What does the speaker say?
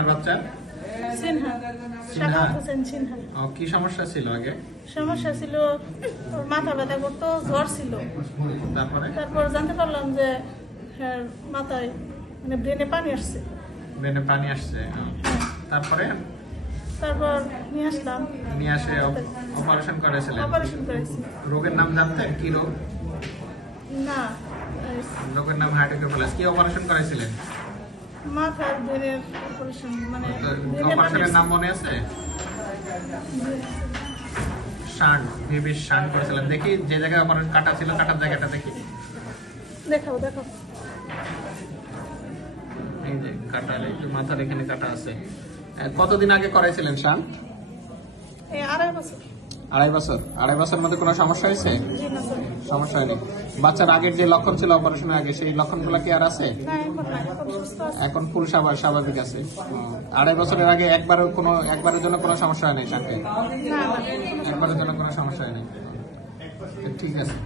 আপনার বাচ্চা? সিনহা, শাহাদাত হোসেন সিনহা। কি সমস্যা ছিল আগে? সমস্যা ছিল ওর মাথা ব্যথা করতো, জ্বর ছিল। তারপর জানতে পারলাম যে মাথায় মানে ব্রেনে পানি আসছে। ব্রেনে পানি আসছে, তারপর নিয়ে আসলাম, নিয়ে আসে অপারেশন করেছিলেন? অপারেশন করেছি। রোগের নাম জানতেন? কি রোগ? না, রোগের নাম হাইড্রোকেফালাস। কি অপারেশন করেছিলেন? মাথার ব্রেনের অপারেশন, মানে অপারেশনের নাম মনে আছে? শান্ট, ভিভি শান্ট করেছিলেন। দেখি যে জায়গায় অপারেশন কাটা ছিল, কাটার জায়গাটা দেখি। দেখাও। এই যে কাটা, এই যে মাথার এখানে কাটা আছে। কতদিন আগে করেছিলেন শান্ট? 2.5 বছর। 2.5 বছর? 2.5 বছরের মধ্যে কোনো সমস্যা হয়েছে? সমস্যা হয়নি। বাচ্চার আগের যে লক্ষণ ছিল অপারেশনের আগে, সেই লক্ষণগুলো কি আর আছে? এখন ফুল স্বাভাবিক আছে। 2.5 বছরের আগে একবারের জন্য কোনো সমস্যা হয়নি শান্টে? একবারের জন্য কোনো সমস্যা হয়নি। ঠিক আছে।